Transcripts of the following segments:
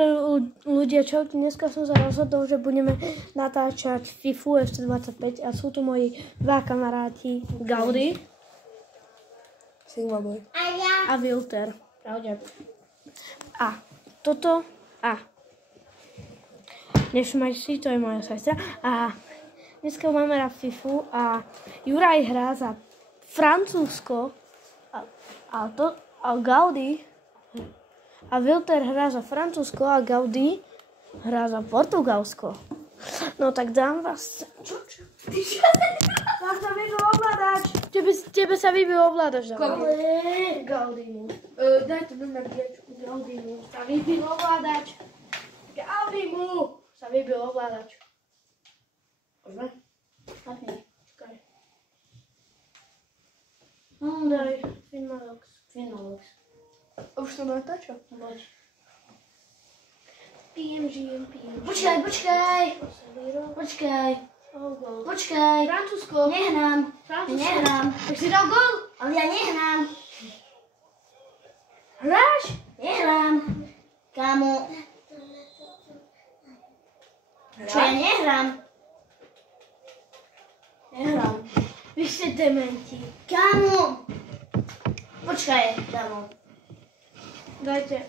Ľudia, čo? Dneska som sa rozhodol, že budeme natáčať FIFU ešte 25 a sú tu moji dva kamaráti Gaudi Sigma Boy a Wilter. A toto nevšimaj si, to je moja sestra. A dneska máme hrať FIFU a Juraj hrá za Francúzsko a Gaudi a Wilter hrá za Francúzsko a Gaudi hrá za Portugalsko. No tak dám vás... Čo? Vám sa vybil ovládač. Tebe sa vybil ovládač. Gaudimu. Daj to numer 5. Gaudimu sa vybil ovládač. Gaudimu sa vybil ovládač. Poďme. Čakaj. Daj. Finmalox. Už to natáča? Poď. Žijem. Počkaj. Francúzsko. Nehrám. Tak si dal gól? Ale ja nehrám. Hráš? Nehrám. Kámo. Čo ja nehrám? Nehrám. Vy ste dementi. Kámo. Počkaj, kámo. Dajte.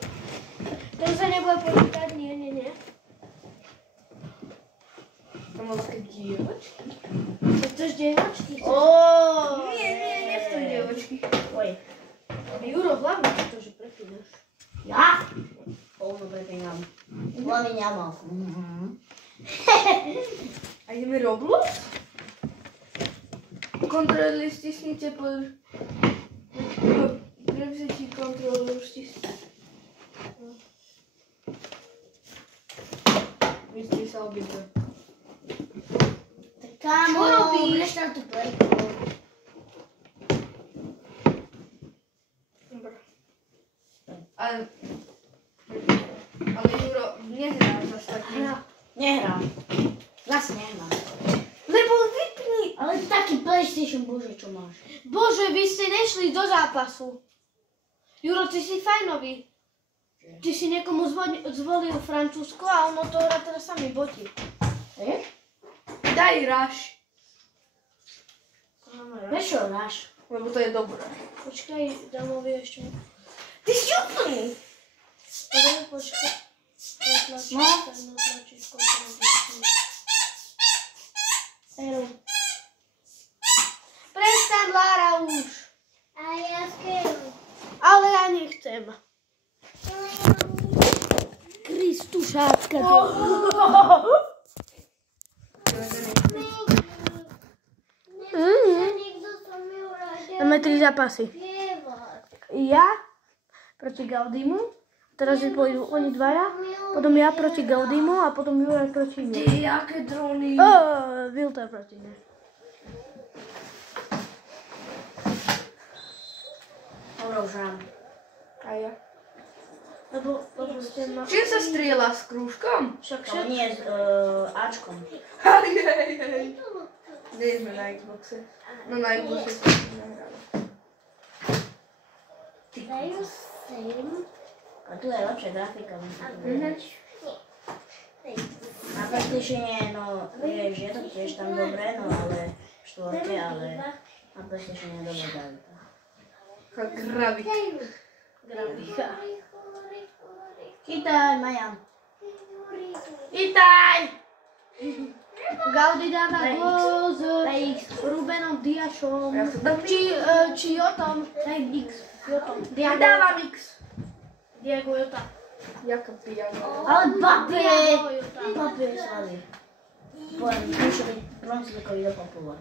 To sa nebude počítať, nie. To má také dievočky. Chceš dievočky? Nie sú dievočky. Oj. Juro, hlavne to, že prepínaš. Ja? Polno prepínam. Hlavne ňama. A ideme Roblox? Kontroly stisnite pod... Prevzeti kontrolu stisnite. Vy ste sa obidve. Tak kámo, Čo robíš? reštartu plejku. Dobre. Ale Juro, nehráš zase taký. Nehrám. Zase nehrám. Lebo vypni. Ale taký PlayStation, bože, čo máš? Bože, vy ste nešli do zápasu. Juro, ty si fajnový. Ty si niekomu zvolil Francúzsko a ono to hrá teraz sami boti. Daj Rush. Prečo hráš? Lebo to je dobré. Počkaj, dámovi ešte. Ty si úplný. Počkaj. No. Natlačíš kontrolu. Prestaň, Lára, už. A ja chcem. Ale ja nechcem. Kristušátka. Máme 3 zápasy. Ja proti Gaudimu, teraz pôjdu oni dvaja, potom ja proti Gaudimu a potom Juraj proti mne. Ty, aké drony. Wilter proti mne. Dobre, už hrám. A ja. Lebo ste ma... Čím sa strieľa? S krúžkom? To nie s Ačkom. Hej. Nie sme na Xboxe. No na Xboxe sa nehrali. A tu je lepšia grafika. Na PlayStatione, no vieš, je to tiež tam dobré, no ale v štvorke, ale na PlayStatione je dobrá grafika. Grafika. Chytaj, Maja. Chytaj! Gaudi dáva gól s Rubenom Diašom. Ja sa dám Či Jotom. Daj X. Jotom. Dávam X. Diego Jota. Jaká pijana. Ale Mbappé! Diego Jota. Mbappé je slabý. Poviem, môže byť bronzlíkový do Popula.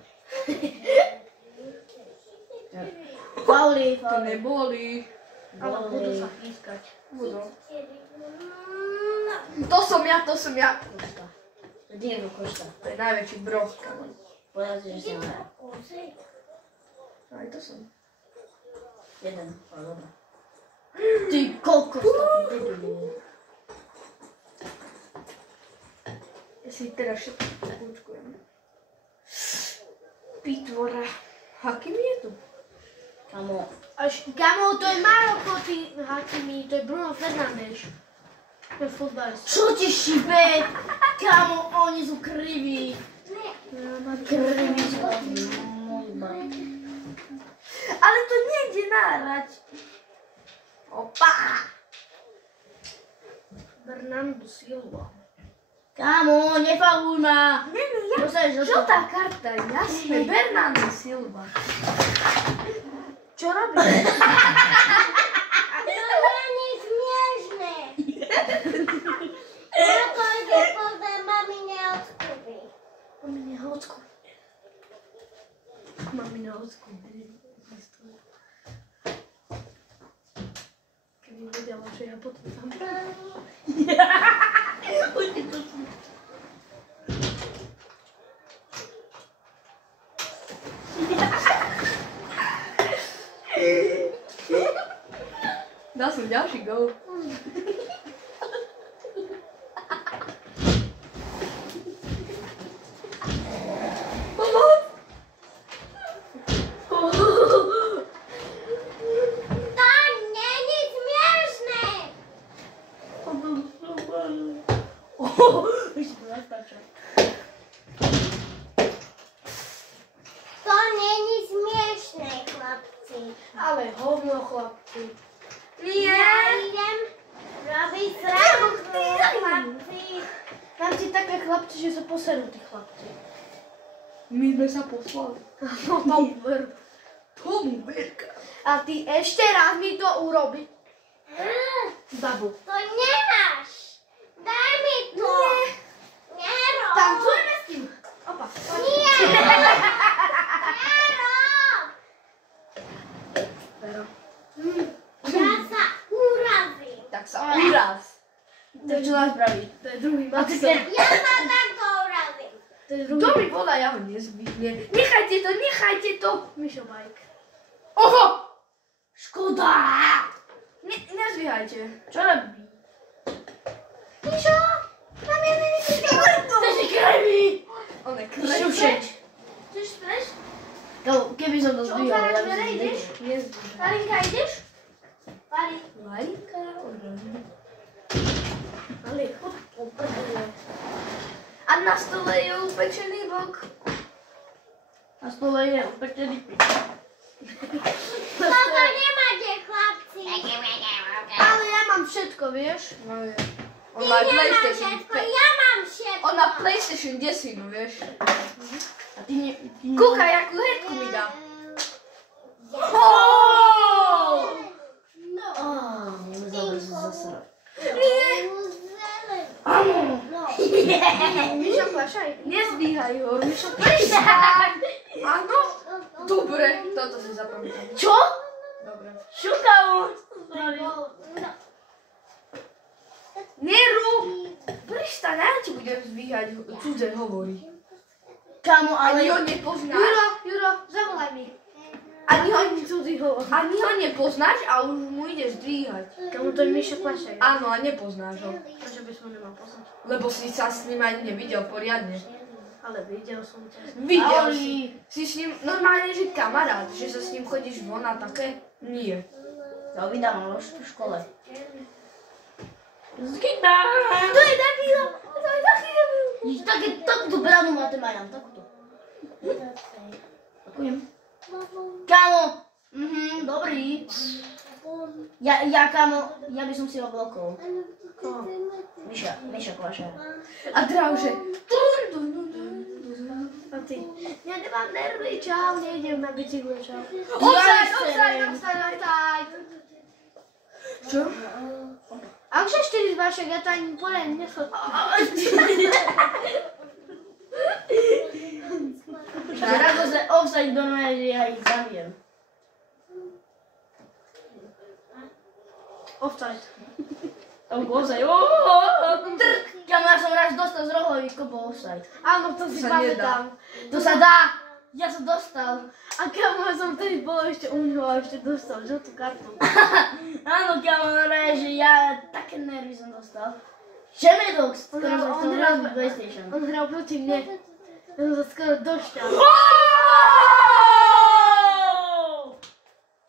Fauli. To neboli. Ale budú sa pískať. Budú. To som ja. Košta. To Diego Košta. To je najväčší broska. Povedal si, že si hrá. Aj to som. Jeden, ale dobré. Ty kokos, taký debil. Ja si teraz všetko kúčkujem. Pitvora. Hakimi je tu? Kamo. Kamo, to je Maroko, ty Hakimi, to je Bruno Fernandes. Futbalista. Čo ti šibe? Kamo, oni sú kriví. Kriví sú. Ale to nejde nahrať. Opa! Bernardo Silva. Kamo, nefauluj ma. Žltá karta, jasne. Bernardo Silva. Čo robíš? To není smiešné. Ja pôjdem podľa mamine odskúby. Mamine hocku. Mamine hocku. Keby vedela, že ja potom tam. Dal som ďalší gól. To není smiešné. To není smiešné, chlapci. Ale hovno, chlapci. Nie. Ja idem robiť srandu, chlapci. Mám ti také chlapci, že sa poserú tí chlapci. My sme sa poslali. No tomu ver. Tomu verka. A ty ešte raz mi to urobi. Babu. To nemáš. Daj mi to. Nerob. Tancujeme s tým. Opa. Nie. Nerob. Vero. Ja sa urazím. Tak sa uraz. Tak čo nás spravíš? To je druhý A ty Maxer. Ja sa takto urazím. To je Kto druhý. mi volá, ja ho nezvykne. Nechajte to, nechajte to. Mišo Bajk. Oho! Škoda! Nezvíhajte. Čo robí? Mišo, tam je není Ty si kriví! On je Šušeč. Chceš spreš? Keby som to Čo, zdvihol, otvárať ja by dvere, som ideš? zdvihol. Nezvíhaj. Marinka, ideš? Pari. Marinka, Ale chod poprdele. a na stole je upečený vlk. Na stole je upečený pič. Toto nemáte, chlapci. Ale ja mám všetko, vieš? No je. On Ty má nemáš PlayStation. všetko, ja mám všetko. On má PlayStation 10, no vieš. A ty nie... Kúkaj, akú herku mi dá. Zase. Mišo, plašaj. Nezdvíhaj ho, Mišo, prestaň. Áno? Dobre, toto si zapamätám. Čo? Dobre. Šukavo! Nerú! Prestaň, ja ti budem zdvíhať cudze hovory. Kamo, Ani ho ale... nepoznáš. Juro, zavolaj mi. Ani ho, Cudzí hovor. ani ho nepoznáš a už mu ideš zdvíhať. Kamu to je Mišo Plašaj. Áno, a nepoznáš ho. Prečo by som ho nemal poznať? Lebo si sa s ním ani nevidel poriadne. Ale videl som ťa. Videl Ahoj. si s ním normálne, že kamarát, že sa s ním chodíš von a také? Nie. Ja vydám v škole. Zkytá! To je debil! To je taký debil! Takúto bránu máte majam, takúto. Ďakujem. Kámo! Dobrý. Kámo, ja by som si ho blokol. Miša Klaša. A dravže. A ty. Ja nemám nervy, čau, nejdem na bicykle, čau. Offside. Čo? Ak sa 4 zvášek, ja to ani poriadne nesol. Rado sa offside do mňa, že ja ich zabijem. Offside. Tam offside. Kámo, ja som raz dostal z rohový kopol offside. Áno, to si Sa pamätám. To sa dá! Ja som dostal. A kamo, som vtedy bol ešte u neho a ešte dostal žltú kartu. Áno, kamaré, že ja také nervy som dostal. Šemedox, ktorý som chcel hrať v PlayStation. On hral proti mne. Ja som sa skoro došťal.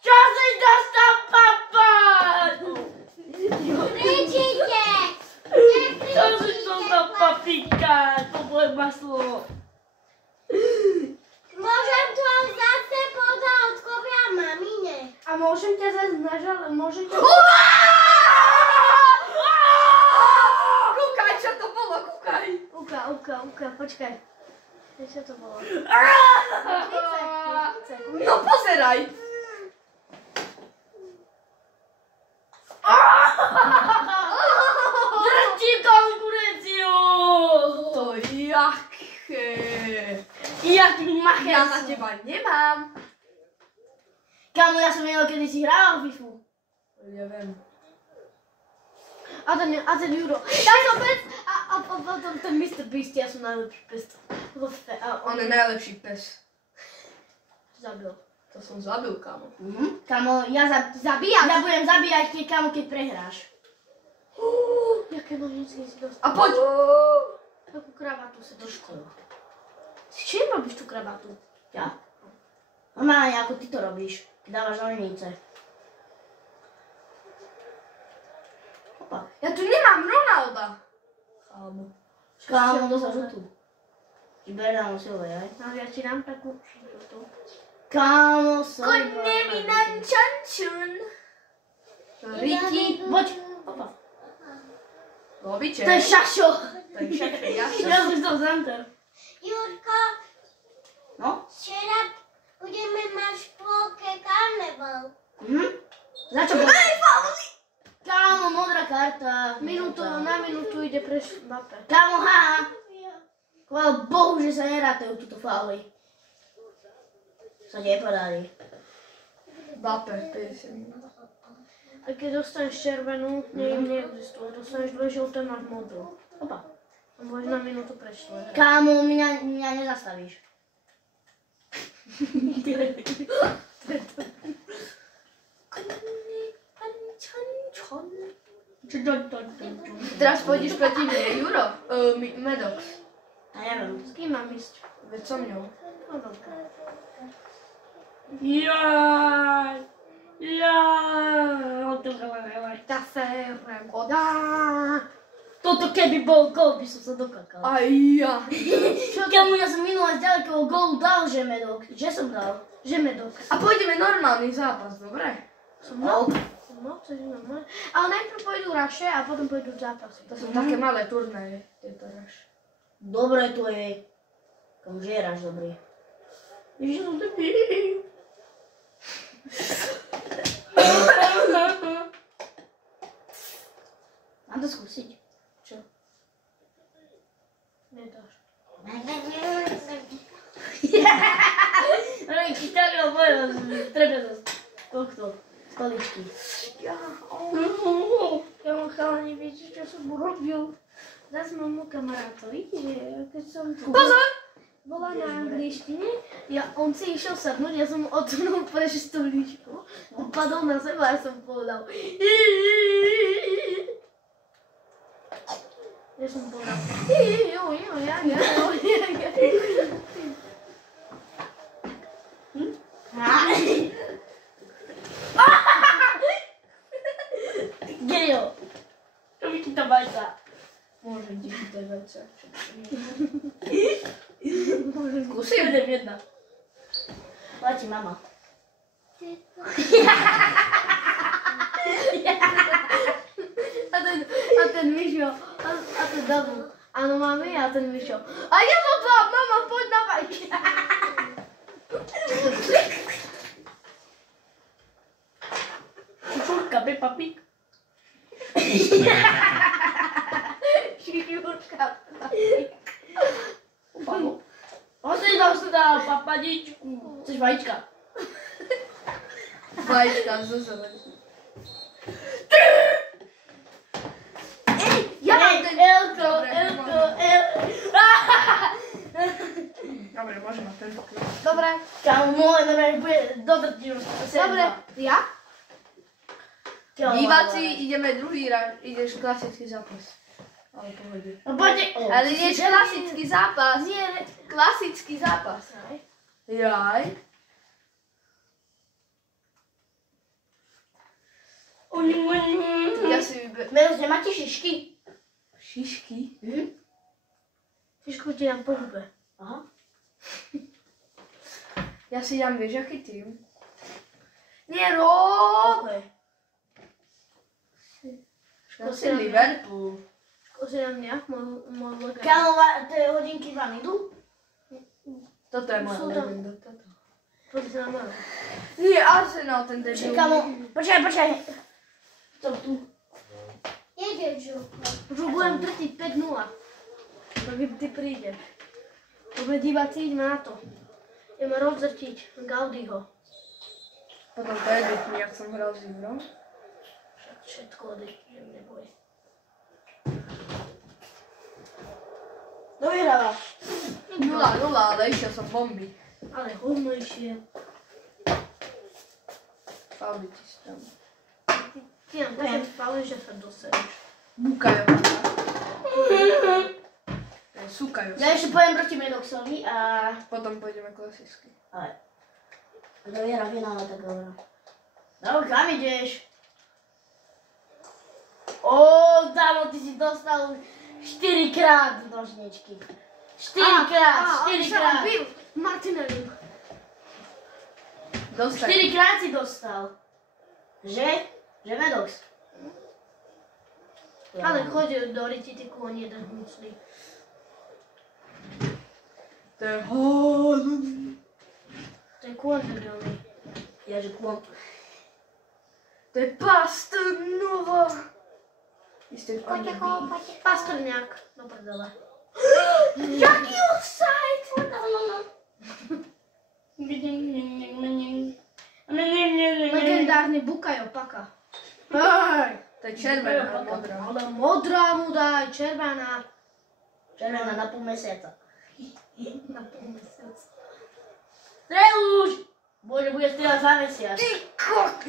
Čo si dostal, papa? Kričíte. maslo. Môžem to zase podať, kopia mamine. A môžem ťa zase nažal, môžem ťa... Kúkaj, čo to bolo, kúkaj. Uka, počkaj. Čo to bolo? No pozeraj. Drtím konkurenciu! To jaké. Jaký macher Ja na som. teba nemám. Kámo, ja som jedno, kedy si hrával Fifu. Ja viem. A ten Juro. Ja som pes a potom ten Mr. Beast, ja som najlepší pes. On je najlepší pes. Zabil. To som zabil, kámo. Kámo, ja Zabíjať? Ja budem zabíjať keď kámo, keď prehráš. Jaké nožničky si dostal? A poď. Takú kravatu si dostal. Škoda. S čím robíš tú kravatu? Ja. Normálne, ako ty to robíš. Dávaš nožnice. Opa. Ja tu nemám Ronalda. Kámo. Kámo, dostal žltú. Čiže dám silové, aj? No ja ti dám takú žltú. Kámo, som... Čančun. Riti. Poď. Opa. Lobiče. To je šašo. To je všetko, ja Ja som to zamter. Jurko, No? včera budeme mať v škôlke karneval. Za čo bol? Kámo, modrá karta. Na minútu ide preš Mbappé. Kámo, ha. Chvála Bohu, že sa nerátajú túto fauly. Sa nepodali. Bape, 50 minút. A keď dostaneš červenú, neexistuje. Dostaneš dve žlté, máš modrú. Opa. A môžeš na minútu preč svoje. Kámo, mňa nezastavíš. Teraz pôjdeš proti mne, Juro. Medox. A neviem. S kým mám ísť? Veď so mňou. No dobré. Jaj. Zase Odá. Toto keby bol gól, by som sa dokakal. Aj ja. Kámo, ja som minulé z ďalekého gólu dal, že medok. Že som dal? Že medok. A pôjdeme normálny zápas, dobre? No, chceš normálne. Ale najprv pôjdu raše a potom pôjdu zápasy. To sú také malé turnaje, tieto raš. Dobre to je. Kam žieráš dobrý. Ježiš, som dobrý. Mám to skúsiť. Čo? Nedáš. Ale chytali oboje, treba zo tohto stoličky. Ja mám chalani, viete, čo som urobil? Zas môjmu kamarátovi, že keď som tu bola na angličtine, on si išiel sadnúť, ja som mu odsunul preč stoličku, upadol na seba a ja som povedal. Ja som povedal. Gejo, to mi chytá bajca. Môžem ti chytať vajca. Skúsim. Idem jedna. Platí mama. A ten Mišo, a ten Davu. Áno, máme, a ten Mišo. A ja som tvoja mama, poď na bajky. Šurka, Peppa Pig. Šíšurka. Upadlo. Odej tam dá papadičku. Chceš vajíčka? Vajíčka zo zelenky. Ja mám ten... Elko. Dobre, môžem mať ten. Dobre, Kámo, môj, dobre, bude dodrtiť už. dobre, ja? Diváci, ideme druhý raz, ideš klasický zápas. Ale pohode. No poďte. Ale ideš klasický zápas. Klasický zápas. Jaj. Ja si vyberiem. Meros, nemáte šišky? Šišky? Fišku ti dám po hube. Aha. Ja si dám, vieš, aký tým? Nerob! Okay. Ja si Liverpool. Si dám nejak môj legend. Kámo, tie hodinky vám idú? Toto je moja Sú tam. legenda, toto. Poď sa na mňa. Nie, Arsenal, ten debil. Kámo, počkaj. To tu. Jede, Žuko. Už budem trtiť 5-0. Tak ty prídeš. Poďme diváci, ideme na to. Ideme rozdrtiť Gaudiho. Potom to editni, jak som hral s Jurom. Však všetko odečujem, neboj. Kto vyhráva? 0-0, ale išiel som bomby. Ale hovno išiel. Fauly ti si tam. Ty nám také spále, že sa dosereš. Bukajo. Súkajo. Ja ešte poviem proti Medoxovi a... Potom pôjdeme klasicky. Ale... Kto vyhrá finále, tak dobrá. No, kam ideš? Dámo, ty si dostal 4-krát nožničky. 4-krát. Martinelli. Dostaj. 4-krát si dostal. Že? Že Medox? Ale choď do Rititiku, on jeden hnucný. To je Haaland. To je kôň debilný. Ja, že kôň. To je Pastrnova. Isté Poďte, poďte. Pastrňák, do prdele. Jaký offside? Legendárny Bukayo Paka. To je červená, modrá. Ale modrá mu daj, červená. Červená na pol mesiaca. Na pol mesiac. Strel už! Bože, bude strieľať za mesiac. Ty kok!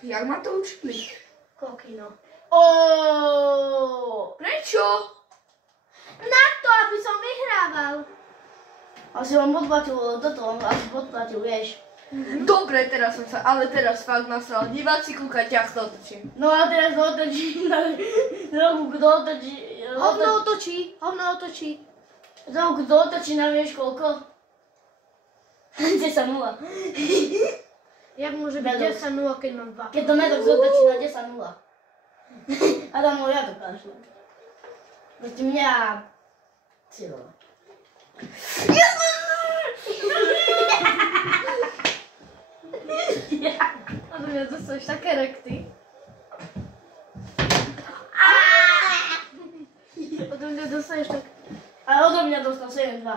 Jak ma to učili? Kokino. Prečo? Na to, aby som vyhrával. Asi vám podplatil, toto vám asi podplatil, vieš. Dobre, teraz fakt nasral. Diváci, kúkajte, ak to otočím. No a teraz otočí na rohu, kto otočí. Hovno otočí. Rohu, kto otočí na vieš koľko? 10-0. Jak môže byť Medox. 10-0, keď mám 2? Keď to Medox otočí na 10-0. Adamu, ja to kážu. Proti mňa... Cilo. Odo mňa dostaneš také rekty. Odo mňa dostaneš tak... Ale odo mňa dostal 7-2.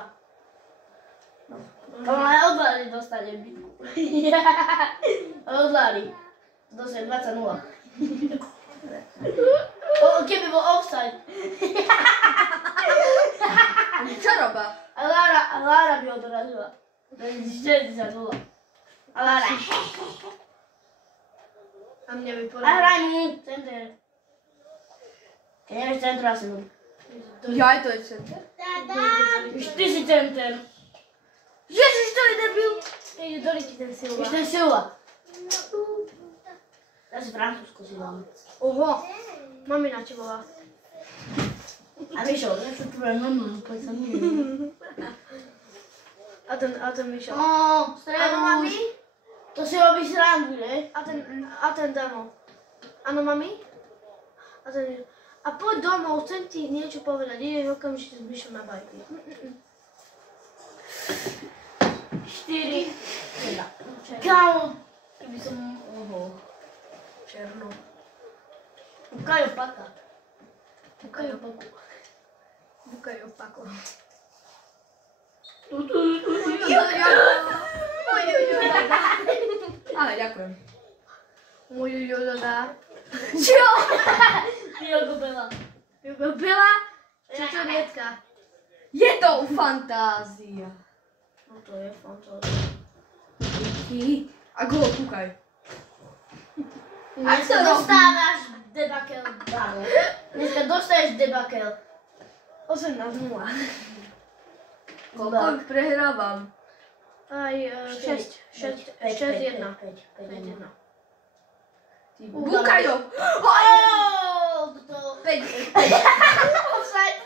On aj od Lary dostane bitku. Od Lary. Dostane 20-0. Keby bol offside. Čo robá? A Lara by odrazila. To je 40-0. A Lara. A mne by A povedal... hraj mu center. Keď nevieš centru, asi mu. Jaj, to je center. Už ty si center. Ježiš, to je debil. Ide do Riti ten Silva. Už ten Silva. Ja si Francúzsko si dám. Oho. Mamina ti volá. A Mišo, ja som tvoja mama, poď sa mi. A ten Mišo. Áno, Áno, mami? To si robíš srandu, ne? A ten Demo. Áno, mami? A poď domov, chcem ti niečo povedať. Ideš okamžite s Mišom na bajky. 4. Kámo, keby som mohol. Černo. Ukajo paka. Bukajo Paku. Bukajo Paku. Ale ďakujem. Moju Jododa. Čo? Ty ho byla. Jugo byla? Čečorietka. Je to fantázia. No to je fantázia. A gól, kúkaj. Dneska dostávaš debakel, dámo. Dneska dostaneš debakel. 18-0. Koľko ich prehrávam? Aj 6-1. 5-1. Bukajo! Oooo! 5. Offside.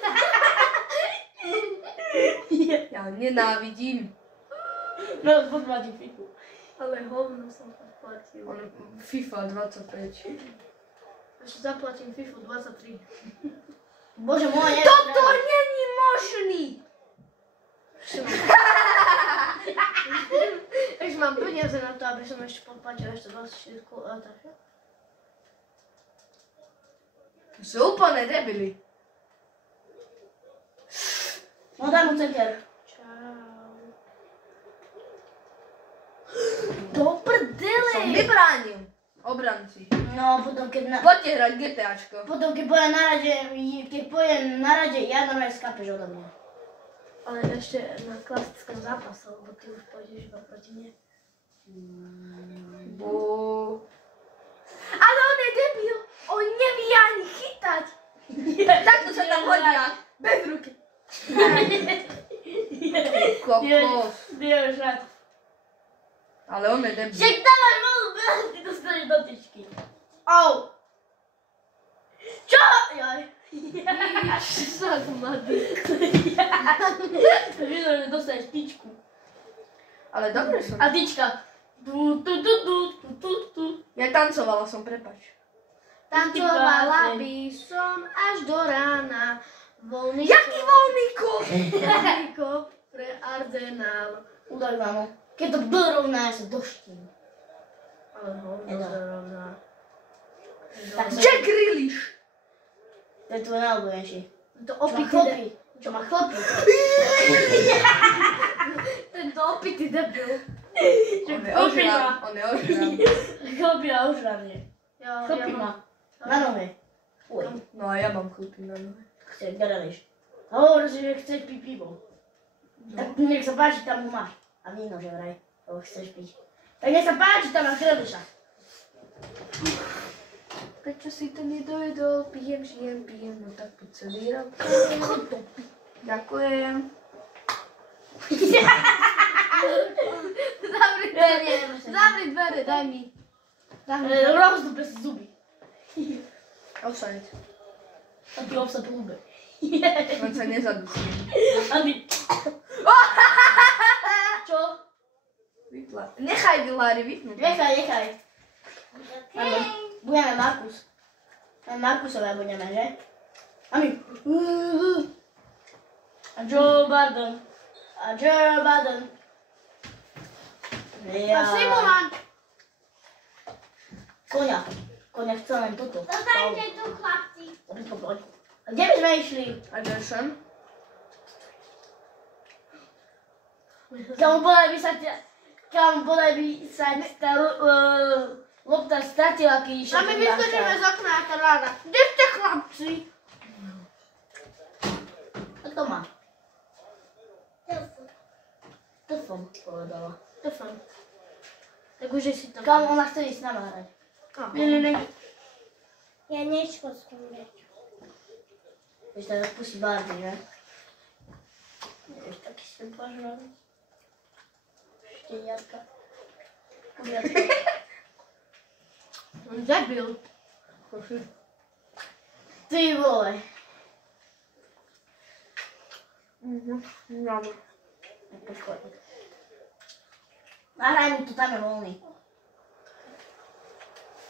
Ja nenávidím. No, podplatí fiku. Ale hovno som zaplatil. On FIFA 25. Ešte zaplatím FIFA 23. Bože môj, neviem. Toto není možný! Ešte mám peniaze na to, aby som ešte podplatil ešte 24 takže. Sú úplne debili. No daj mu center. Čau. Do prdele! Som vybránil. Obranci. No, potom keď Poďte hrať GTAčko. Potom keď pôjde na rade, ja normálne skápeš odo mňa. Ale ešte na klasickom zápase, lebo ty už pôjdeš iba proti mne. Ale on je debil! On nevie ani chytať! Takto sa tam hodia. Bez ruky. Kokos. Vieš rád. Ale on je debil. Však tam máš malú behať, ty dostaneš do tyčky. Au! Čo? Jaj. Šak mladý. Vidno, že dostaneš tyčku. Ale dobre som. A tyčka. Tu. Ja tancovala som, prepač. Tancovala by som až do rána. Voľný Jaký voľný kop? voľný kop pre Arsenal. Udaj mamo. Keď to dorovná, ja sa doštím. Ale hovno Edo. sa rovná. Tak Jack Grealish. To je tvoj najobľúbenejší. To Čo má opitý chlopy. Čo má chlopy. Tento opitý debil. On je ožran. On je ožran. Chlopy má ožranie. Chlopy má. Na nohe. Uj. No a ja mám chlupy na nohe. Chceš, garališ. Hovor si, že chceš piť pivo. Tak nech sa páči, tam ho máš. A víno, že vraj. Lebo chceš piť. Tak nech sa páči, tam máš greliša. Prečo si to nedojedol? Pijem, pijem. No tak po celý rok. Ďakujem. Zavri dvere, daj mi. Rozdúpe si zuby. Offside. A ty obsa po hube. On sa nezadusí. Andy. Čo? Vypla. Nechaj Vilári vypnúť. Nechaj. Budeme Markus. Markusové budeme, že? A my. A Joe Biden. A Simulant. Konia chce len toto. Zostaňte tu, chlapci. A kde by sme išli? A Gershon? Kam bodaj by sa tá lopta stratila, keď išla. A my vyskočíme z okna a to ráda. Kde ste chlapci? A to má. To som povedala. Stefan. Tak už je si to. Kam ona chce ísť s nama hrať? Ne. Ja neško skúrať. Vieš, tak pusí Barbie, že? Vieš, taký sem pažrali. Šteniatka. Kuliatka. On debil. Ty vole. Dobre. Počkaj. Nahraj mu to, tam je voľný.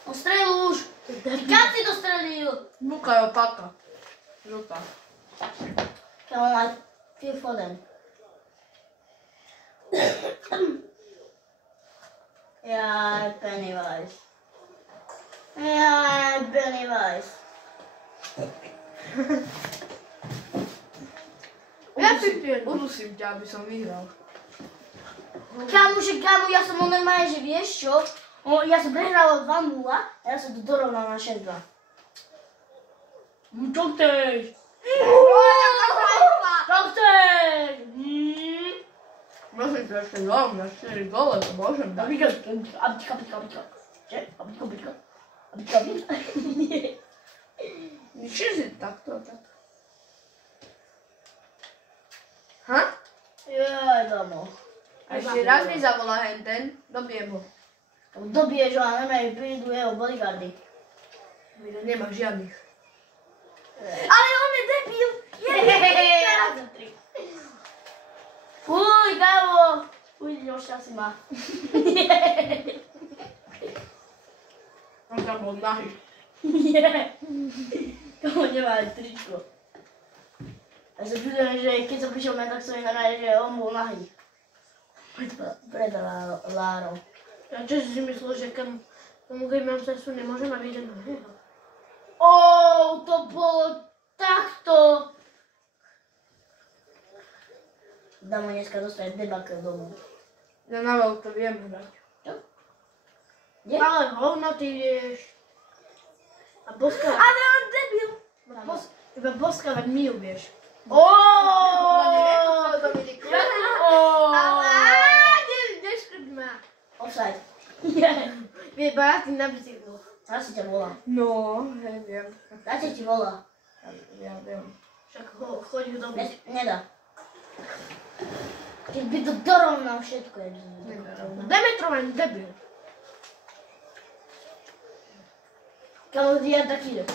On strelil už. Kam si to strelil? Bukajo paka. Župa. Keď on má Phil Foden. Jaj, Pennywise. Ja udusím ťa, aby som vyhral. Kámo, ja som normálne, že vieš čo? Ja som prehral 2-0 a ja som to dorovnal na 6-2. Čo chceš? Čo chceš? Prosím ťa, ešte dám na 4 góle, to môžem dať. Abika. Že? Abika. Či si takto, tak. Ha? Jaj, damo. A ešte raz mi zavolá henten, dobijem ho. Dobiješ ho a normálne prídu jeho bodyguardy. Nemá žiadnych. Ale on je debil! si má. On tam bol nahý. Nie. Koho nemá aj tričko. A sa čudujem, že keď som prišiel na tak som že on bol nahý. Pred Lárou. Ja čo si myslel, že keď mám sesu, nemôžem mať jeden nahého. To bolo takto. Damo dneska dostať debakel domov. Ja na veľk to viem hrať. Čo? Kde? Ale hovno ty vieš. A boska... Ale on debil. Iba boskávať mi ju vieš. Neškrť ma. Offside. Vie, ja si na bicyklu. Zase ťa volá. No, hej, viem. Zase ti volá. Ja viem. Však choď ho dobiť. Nedá. Keď by to dorovnal všetko, je to Demetrovaný debil. Kamo, ja taký ide.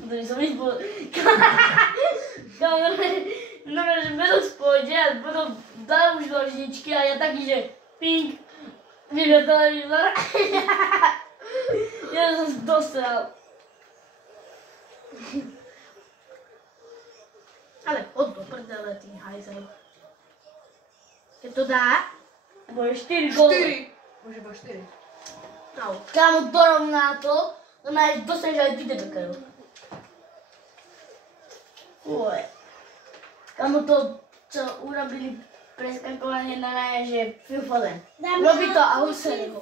To by som vyspol. Kamo, že Bedo spôjde a potom dá už ložničky a ja taký, že ping. Vieš, televízor. Ja som dostal. Ale od do prdele, ty hajzel. Keď to dá, Bude 4 góly. 4. Môže iba 4. no. Kámo, dorovná to, dostaneš aj ty debekeru. Fuj. Kámo, to, čo urobili preskakovanie na že Phil Foden. Robí to a už sa neho.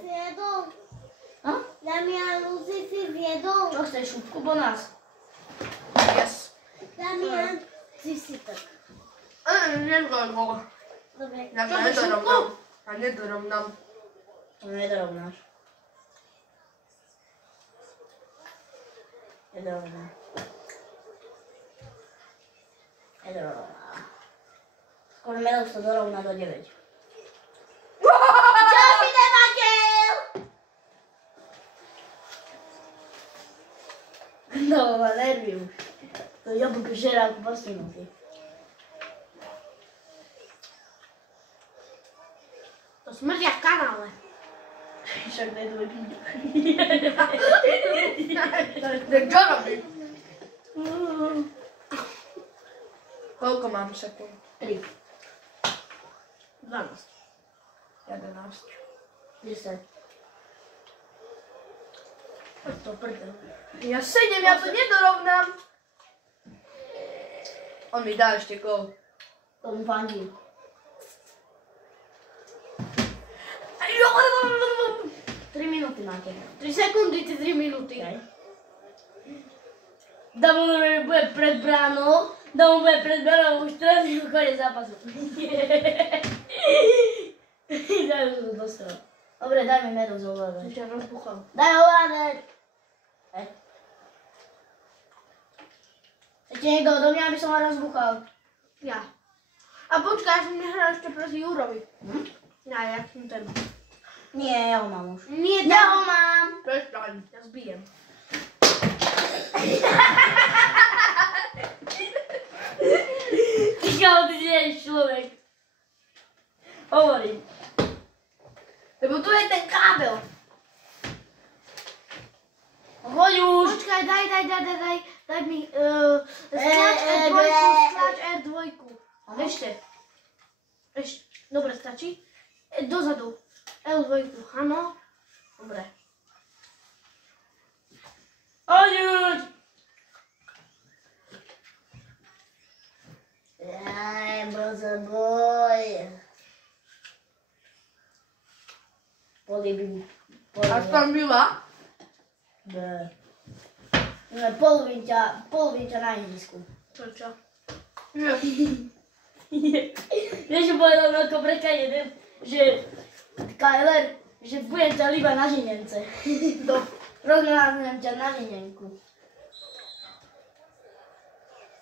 Damian, Lucy si zjedol. Čo chceš, šutku po nás? Yes. Damian, si si tak. Nedorovnám. Dobre. Ja to nedorovnám. A nedorovnám. To nedorovnáš. Nedorovná. Nedorovná. Skôr Medov sa dorovná do 9. Čo si debakel? No, ma nervy už. To jablko žerá ako bastinúky. To smrdia v kanále. Však nedôjde. Tak čo robí? Koľko mám sekúnd? 3, 12. 11. 10. Poď to prdel. Ja 7, ja to nedorovnám. On mi dá ešte gól. Tomu fandí. 3 minúty máte. 3 sekundy, ty 3 minúty. Damo bude pred bránou. Už teraz je koniec zápasu. Daj ho dostal. Dobre, daj mi Medov zovládať. Ťa rozbuchal. Daj ho ovládať. Ešte niekto odo mňa, aby som ho rozbuchal. Ja. A počkaj, ja som nehral ešte proti Jurovi. Ja som ten. Nie, ja ho mám už. Nie, Ja ho mám. Prestaň. Ja zbijem. Kámo, ty nie ješ človek. Hovorím. Lebo tu je ten kábel. Choď už. Počkaj, daj mi skláč R2. Ešte. Dobre, stačí. Dozadu. L2, áno. Dobre. Choď už. Aj, bože boj. Polibím. Aspoň byla? Poloviň na ihrisku. Čo? Vieš, čo povedal na Kobreka jeden, že Kyler, že budem ťa iba na žinence. Rozmlážem ťa na žinenku.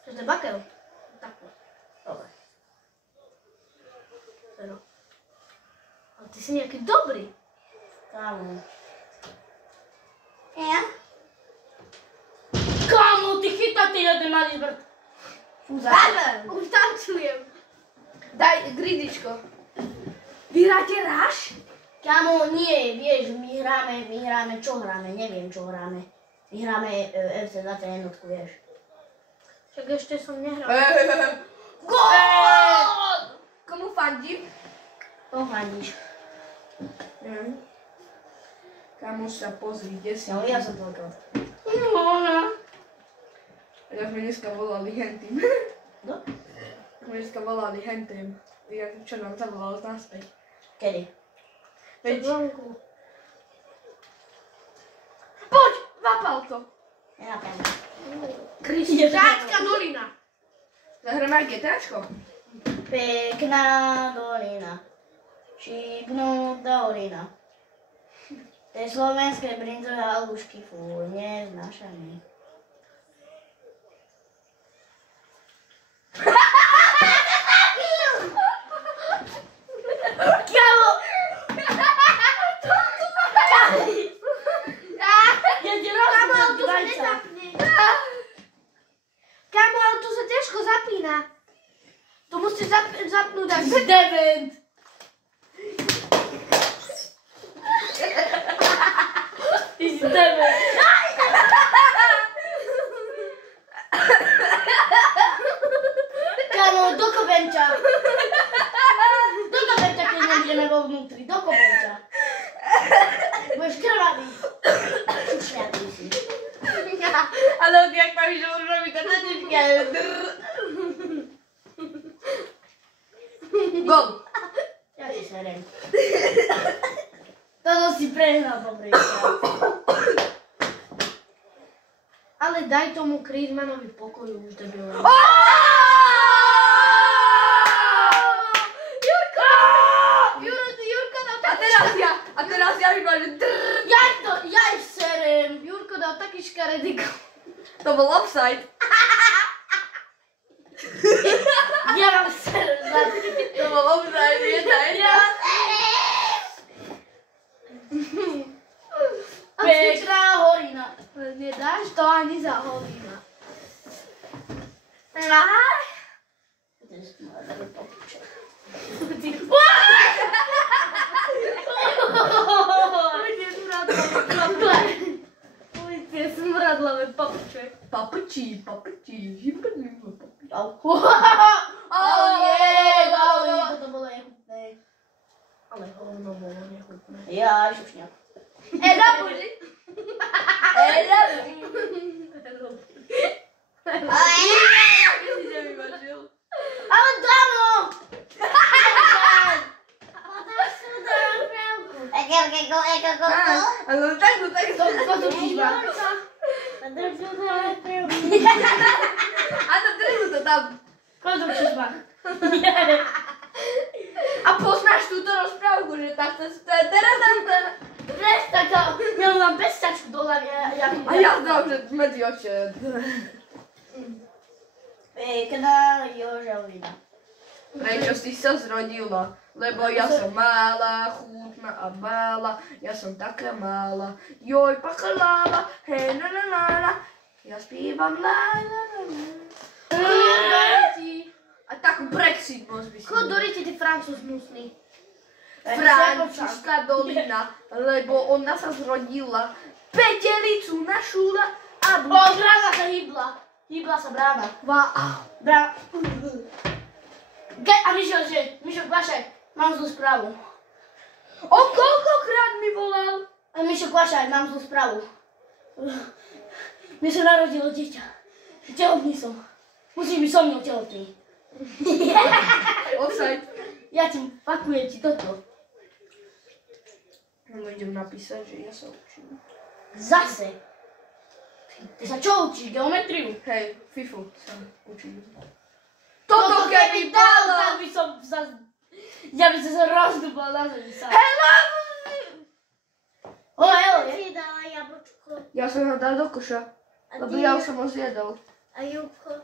To je bakel. Takto. Dobre. Pero. Ale ty si nejaký dobrý. Kámo. Ja? Kámo, ty chytá ty na ten malý zbrt. Fúza. Už tancujem. Daj gridičko. Vyhráte ráš? Kámo, nie, vieš, my hráme, čo hráme, neviem čo hráme. My hráme FC21, vieš. Však ešte som nehral. Gól! Komu fandím? To fandíš. Neviem. Kamoš sa pozri, kde si. No, ja som to. Ja sme dneska volali hentým. No? My dneska volali hentým. Čo nám zavolal naspäť. Kedy? Veď, Zvonku. poď, zapal to. Nenapávam. Krišťánska dolina. Zahráme aj GTAčko. Pekná dolina. Šibnutá orina. Tie slovenské brinzové halušky, fú, neznášané. Kámo! Ja ti Kámo, ale to sa rozumiem, nezapne. Kámo, ale to sa ťažko zapína. To musíte zapnúť až. Devent! Ty si devent! Kámo, dokopem ťa! Dokopem ťa, keď nebudeme vo vnútri, dokopem ťa! Budeš krvavý! Šušňatý si. Ale on jak baví, že už robí to na dívke. Gol. Ja ti serem. Toto si prehnal poprvýkrát. Ale daj tomu Kriedmanovi pokoju už debile. Jurko dal taký A teraz ja iba, že drrrr. Ja ich serem. Jurko dal taký škaredý gól. To bol offside. Ja mám serem za To bol offside, jedna. Pekná horina. Nedáš to ani za hovina. Ujde smradlavé papuče. Papučí. Au. Toto bolo nechutné. Ale hovno bolo nechutné. Ja, šušňak. Buži. Ale damo! Ale tak. Koľko chýba? A to držu to tam. Koľko chýba? A poznáš túto rozprávku, že takto teraz. Prestaň to, ja mám pestačku dole, A ja znam, že medzi oči. Pekná Jožovina. Prečo si sa zrodila? Lebo ja som malá, chutná a malá, ja som taká malá. Joj, pakalála, hej, la. Ja spívam la. A tak Brexit môže byť. Chod do riti, ty Francúz hnusný. Francúzska dolina, lebo ona sa zrodila. Petelicu našula a O, brána sa hýbla. Hýbla sa brána. Brána. A Mišo, kvašaj, mám zlú správu. O koľkokrát mi volal? Mišo, kvašaj, mám zlú správu. Mne sa narodilo dieťa. Tehotný som. Musíš byť so mnou tehotný. Offside. Ja ti pakujem ti toto. No idem napísať, že ja sa učím. Zase. Ty sa čo učíš? Geometriu? Hej, FIFU sa učím. Toto keby dal, tak by som sa... Ja by som sa rozdúbal na zemi sám. Hello! Hele, Si dala jablčko. Ja som ho dal do koša, lebo ja už som ho zjedol. A Júbko.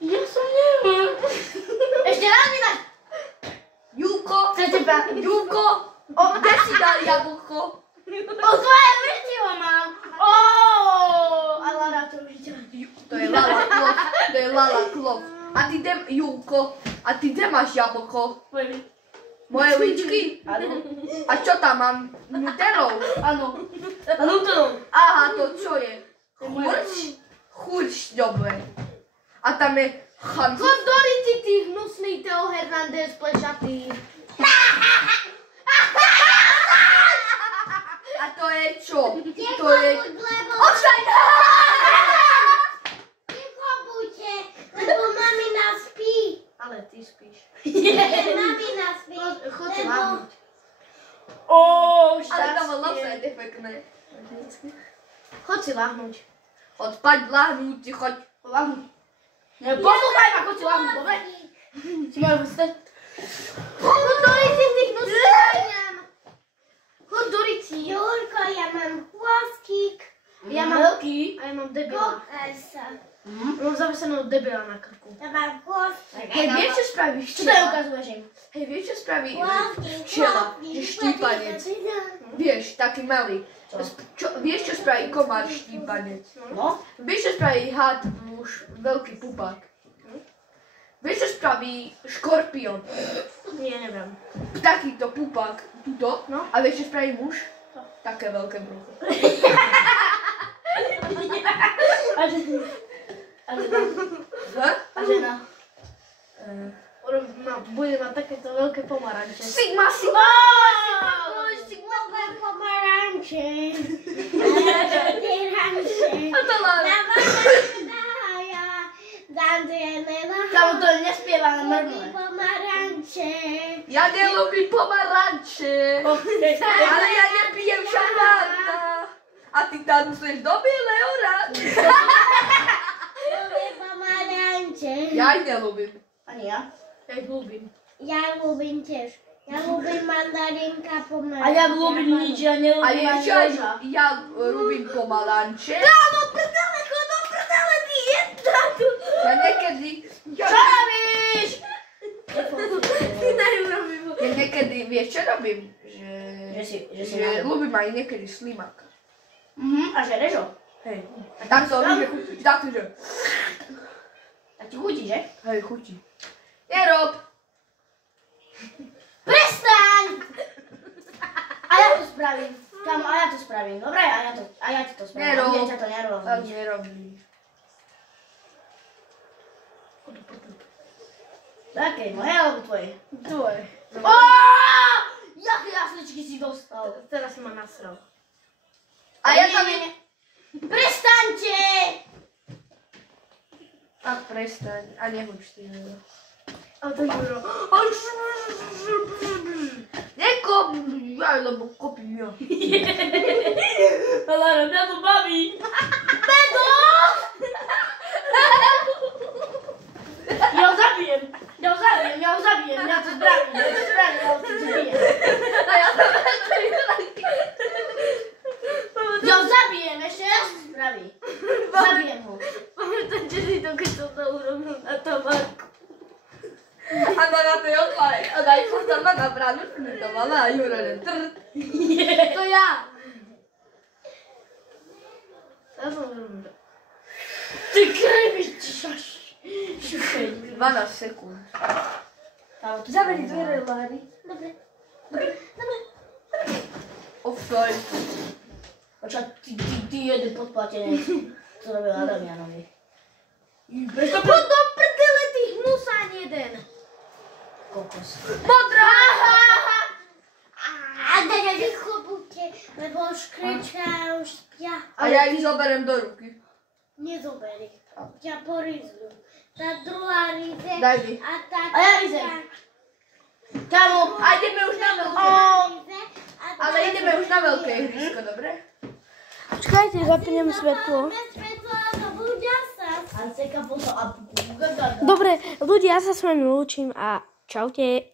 ja som nemám. Ešte raz mi daj. Júko! Chcete pa... Júko! Kde si dal jablko? O tvoje vrti ho mám. A Lara to videla. To je Lala Klop. A ty idem Júko. A ty kde máš jablko? Moje líčky? Áno. A čo tam mám? Nutelou? Áno. A Nutelou. Aha, to čo je? Churč? Churč, dobre. A tam je chamsky. Kondorici, ty hnusný Teo Hernández plešatý. A to je čo? Ticho To je... buď, lebo... Očaj! Ticho buďte, lebo mamina spí. Ale ty spíš. Mamina spí. Chod si lebo- láhnuť. Ale to bolo je pekné. Chod si láhnuť. Odpaď láhnúť, choď. Láhnuť. Poslúchaj ma, choď si láhnuť, dobre? Si majú vystať. Kondorici, ty hnusný. Kondorici. Jurko, ja mám chvostík. Ja mám veľký. A ja mám debila. Kopaj sa. Mám zaveseného debila na krku. Ja mám chvostík. Hej, vieš, čo spraví Čo to včela? ukazuješ im? Hej, vieš, čo spraví Chvostík, včela? chvostík, Že štípanec. chvostík. Vieš, taký malý. Vieš, čo spraví komár štípanec? No. Vieš, čo spraví had, už veľký pupák? Vieš, čo spraví škorpión? Nie, neviem. Takýto pupák, tuto. No. A vieš, čo spraví muž? Také veľké brucho. A žena. Ha? A žena. Bude mať takéto veľké pomaranče. Sigma, sigma! Moje pomaranče. A to lána. Kámo, to nespieva, ale mrmle. Pomaranče. Ja nelúbim pomaranče. Ale ja nepijem šampána. A ty tancuješ do bieleho rád. Moje pomaranče. Ja ich nelúbim. Ani ja. Ja ich ľúbim. Ja ľúbim tiež. Ja ľúbim mandarinka pomaranče. A ja ľúbim nič, ja A nelúbim je ani čo? roža. Ja ľúbim pomaranče. Áno, prdele, chod do prdele, ty jedna tu. Ja niekedy... Čo robíš? Ty najurobím. Ja niekedy, vieš čo robím? Že si Že na... ľúbim aj niekedy slimáka. A že režo? Hej. A takto ľúbim chutí. Takto, že... Tak ti chutí, že? Hej, chutí. Nerob. Prestaň! A ja to spravím. Kámo, a ja to spravím. Dobre, a ja ti to spravím. Nerob. Ja ťa to Tak nerobím. nerobím. Také, moje alebo tvoje? Tvoje. Jaké jasličky si dostal? Teraz si ma nasral. A ja tam... Prestaňte! A prestaň. A nehuč ty. A to Juro. Nekop! Ja, lebo kopím ja. Lara, mňa to baví. Ja ho zabijem, ja ho spravím, ja to spravím. Ja ho zabijem. A ja tam... Ja ho zabijem, ešte raz to spraví. Zabijem ho. Pamätáte si to, keď som to urobil na tabáku? A na tej odpale. A daj som sama na bránu šmitovala a Juro len trd. To ja. Ja som urobil. Ty krvičaš. 12 sekúnd. Zavri dvere, Lari. Dobre. Offside. Počkaj, ty jeden podplatenec. Co robil Adamianovi. Chod do prdele, ty hnusán jeden. Kokos. Modrá! A ticho buďte, lebo už kričia, už spia. A ja ich zoberiem do ruky. Nezoberi. Ťa porizú. Tá druhá rize Daj mi. a tá A ja rizem. Kámo, A ideme už na veľké. rize a tá Ale ideme už na veľké ihrisko, dobre? Počkajte, zapnem svetlo. svetlo, to budia sa. a seka foto a Dobre, ľudia, ja sa s vami lúčim a čaute.